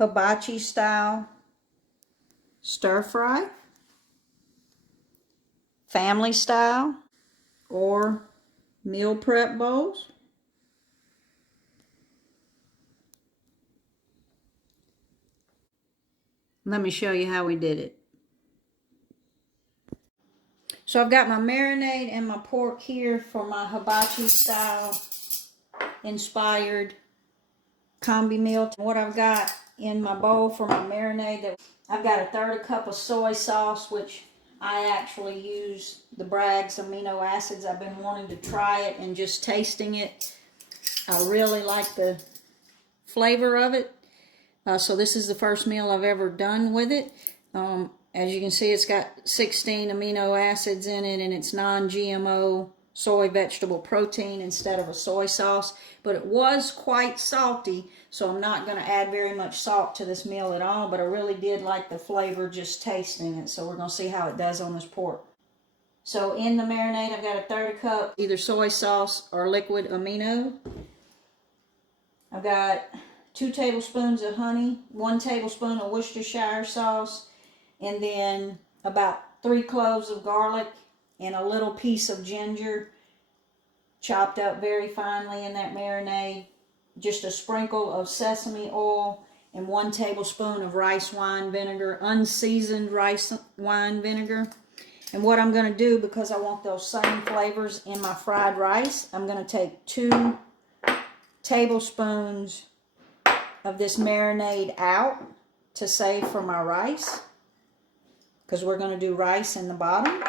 hibachi style stir fry, family style, or meal prep bowls. Let me show you how we did it. So I've got my marinade and my pork here for my hibachi style inspired combi meal. What I've got in my bowl for my marinade, I've got a 1/3 cup of soy sauce, which I actually use the Bragg's amino acids. I've been wanting to try it and just tasting it. I really like the flavor of it. So this is the first meal I've ever done with it. As you can see, it's got 16 amino acids in it, and it's non-GMO soy vegetable protein instead of a soy sauce. But it was quite salty, so I'm not going to add very much salt to this meal at all, but I really did like the flavor just tasting it. So we're going to see how it does on this pork. So in the marinade, I've got a 1/3 cup either soy sauce or liquid amino. I've got 2 tablespoons of honey, 1 tablespoon of Worcestershire sauce, and then about 3 cloves of garlic and a little piece of ginger chopped up very finely in that marinade. Just a sprinkle of sesame oil and 1 tablespoon of rice wine vinegar, unseasoned rice wine vinegar. And what I'm going to do, because I want those same flavors in my fried rice, I'm going to take 2 tablespoons of this marinade out to save for my rice, because we're going to do rice in the bottom.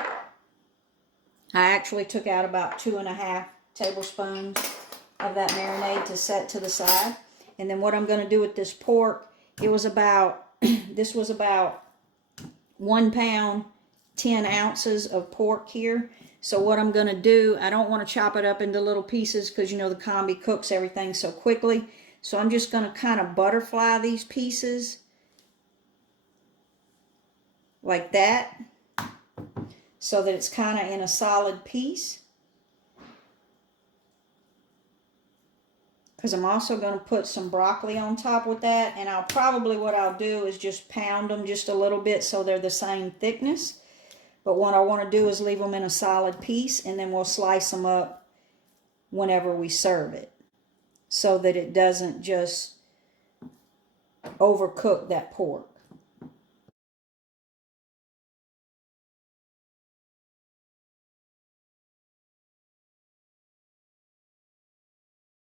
I actually took out about 2.5 tablespoons of that marinade to set to the side. And then what I'm going to do with this pork, it was about, this was about 1 pound, 10 ounces of pork here. So what I'm going to do, I don't want to chop it up into little pieces because you know the Combi cooks everything so quickly. So I'm just going to kind of butterfly these pieces like that, so that it's kind of in a solid piece. Because I'm also going to put some broccoli on top with that, and what I'll do is just pound them just a little bit so they're the same thickness. But what I want to do is leave them in a solid piece, and then we'll slice them up whenever we serve it, so that it doesn't just overcook that pork.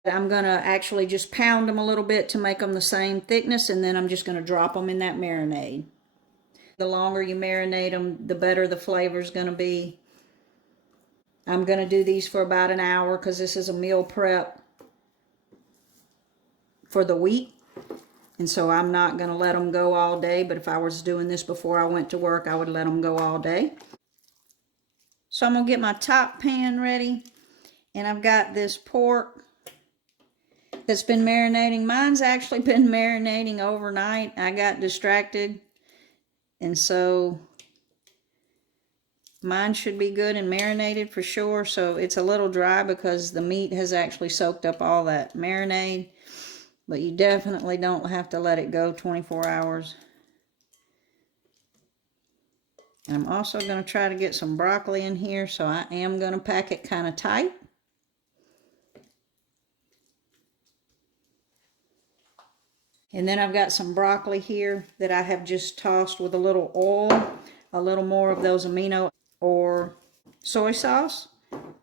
I'm going to actually just pound them a little bit to make them the same thickness, and then I'm just going to drop them in that marinade. The longer you marinate them, the better the flavor is going to be. I'm going to do these for about an hour because this is a meal prep for the week. And so I'm not going to let them go all day, but if I was doing this before I went to work, I would let them go all day. So I'm going to get my top pan ready, and I've got this pork that's been marinating. Mine's actually been marinating overnight. I got distracted, and so mine should be good and marinated for sure. So it's a little dry because the meat has actually soaked up all that marinade. But you definitely don't have to let it go 24 hours. And I'm also going to try to get some broccoli in here, so I am going to pack it kind of tight. And then I've got some broccoli here that I have just tossed with a little oil, a little more of those amino or soy sauce,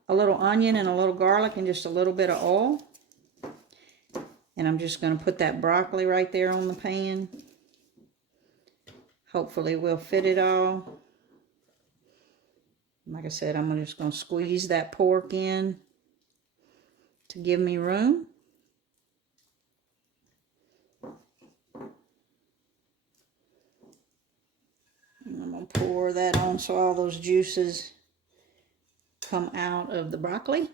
a little onion and a little garlic, and just a little bit of oil. And I'm just going to put that broccoli right there on the pan. Hopefully we'll fit it all. Like I said, I'm just going to squeeze that pork in to give me room. And I'm going to pour that on so all those juices come out of the broccoli.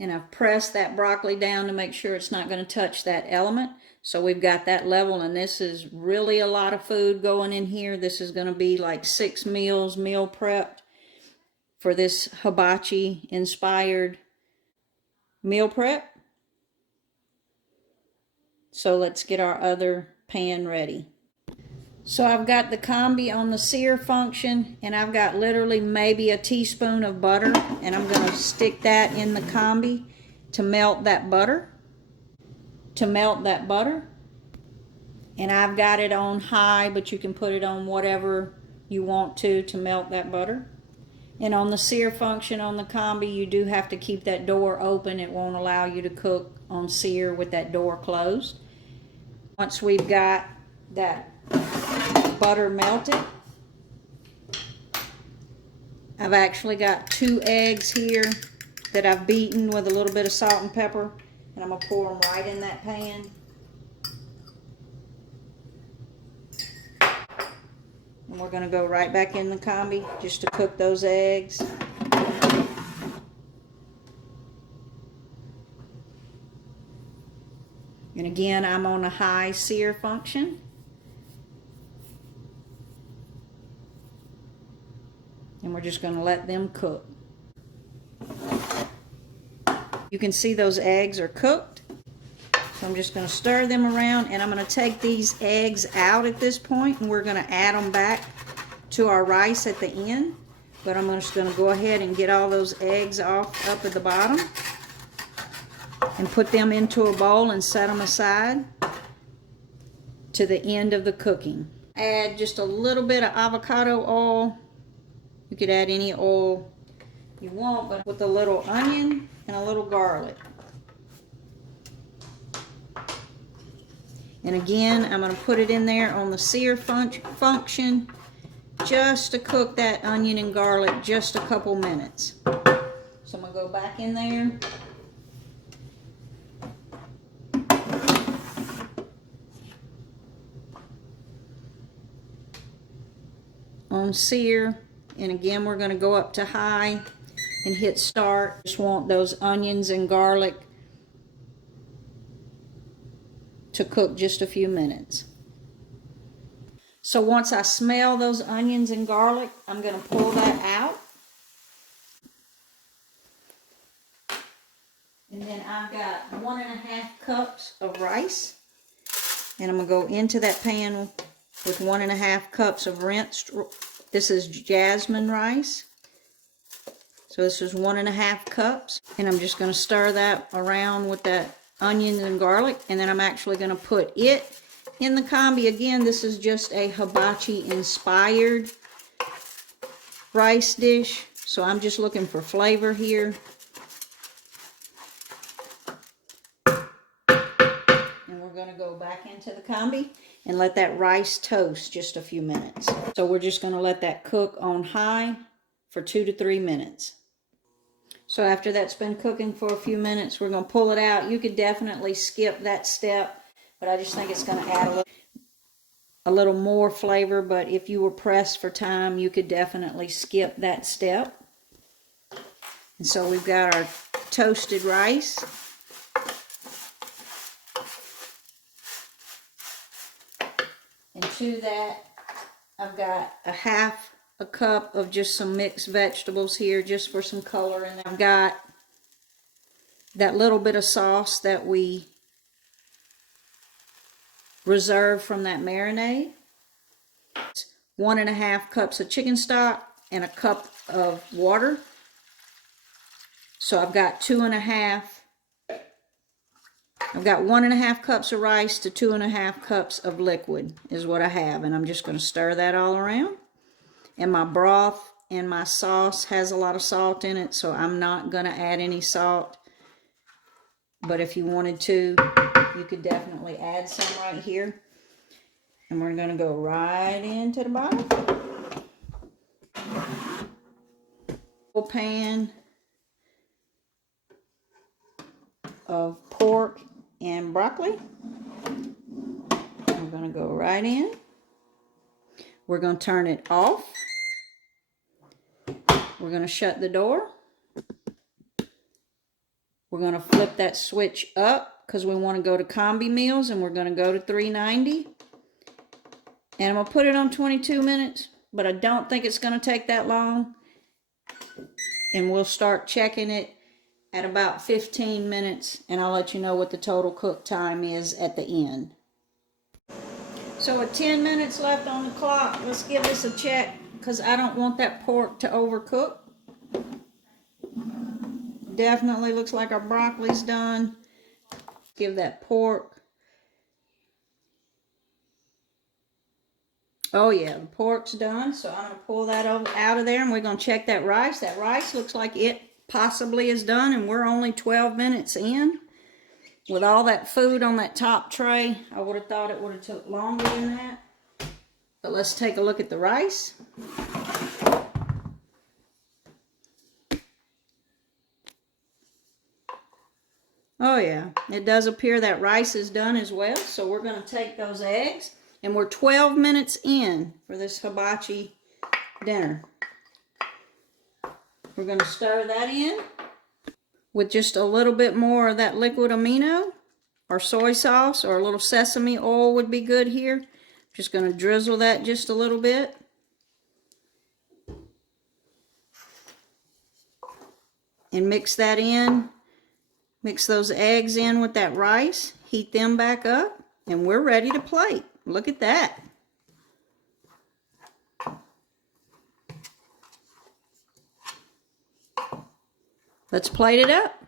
And I've pressed that broccoli down to make sure it's not going to touch that element. So we've got that level, and this is really a lot of food going in here. This is going to be like 6 meals meal prepped for this hibachi inspired meal prep. So let's get our other pan ready. So I've got the Combi on the sear function, and I've got literally maybe a teaspoon of butter, and I'm going to stick that in the Combi to melt that butter. And I've got it on high, but you can put it on whatever you want to melt that butter. And on the sear function on the Combi, you do have to keep that door open. It won't allow you to cook on sear with that door closed. Once we've got that butter melted, I've actually got 2 eggs here that I've beaten with a little bit of salt and pepper, and I'm going to pour them right in that pan. And we're going to go right back in the Combi just to cook those eggs. And again, I'm on a high sear function. And we're just going to let them cook. You can see those eggs are cooked. So I'm just going to stir them around, and I'm going to take these eggs out at this point, and we're going to add them back to our rice at the end. But I'm just going to go ahead and get all those eggs off up at the bottom and put them into a bowl and set them aside to the end of the cooking. Add just a little bit of avocado oil. You could add any oil you want, but with a little onion and a little garlic. And again, I'm going to put it in there on the sear function just to cook that onion and garlic just a couple minutes. So I'm going to go back in there. On sear, and again we're going to go up to high and hit start. Just want those onions and garlic to cook just a few minutes. So once I smell those onions and garlic, I'm going to pull that out. And then I've got 1.5 cups of rice, and I'm going to go into that pan with 1.5 cups of rinsed. This is jasmine rice. So this is 1.5 cups. And I'm just going to stir that around with that onions and garlic. And then I'm actually going to put it in the Combi. Again, this is just a hibachi inspired rice dish. So I'm just looking for flavor here. And we're going to go back into the Combi and let that rice toast just a few minutes. So we're just going to let that cook on high for 2 to 3 minutes. So after that's been cooking for a few minutes, we're going to pull it out. You could definitely skip that step, but I just think it's going to add a little more flavor. But if you were pressed for time, you could definitely skip that step. And so we've got our toasted rice. And to that, I've got 1/2 cup of just some mixed vegetables here, just for some color. And I've got that little bit of sauce that we reserved from that marinade. 1.5 cups of chicken stock and 1 cup of water. So I've got 1.5 cups of rice to 2.5 cups of liquid is what I have. And I'm just going to stir that all around. And my broth and my sauce has a lot of salt in it, so I'm not going to add any salt. But if you wanted to, you could definitely add some right here. And we're going to go right into the bottom. Full pan of pork and broccoli. We're going to go right in. We're going to turn it off. We're going to shut the door. We're going to flip that switch up because we want to go to Combi meals, and we're going to go to 390. And I'm going to put it on 22 minutes, but I don't think it's going to take that long. And we'll start checking it at about 15 minutes, and I'll let you know what the total cook time is at the end. So with 10 minutes left on the clock, let's give this a check because I don't want that pork to overcook. Definitely looks like our broccoli's done. Give that pork. Oh yeah, the pork's done. So I'm going to pull that out of there and we're going to check that rice. That rice looks like it possibly is done and we're only 12 minutes in. With all that food on that top tray, I would have thought it would have took longer than that. But let's take a look at the rice. Oh yeah, it does appear that rice is done as well. So we're going to take those eggs, and we're 12 minutes in for this hibachi dinner. We're going to stir that in with just a little bit more of that liquid amino or soy sauce, or a little sesame oil would be good here. Just going to drizzle that just a little bit. And mix that in. Mix those eggs in with that rice, heat them back up, and we're ready to plate. Look at that. Let's plate it up.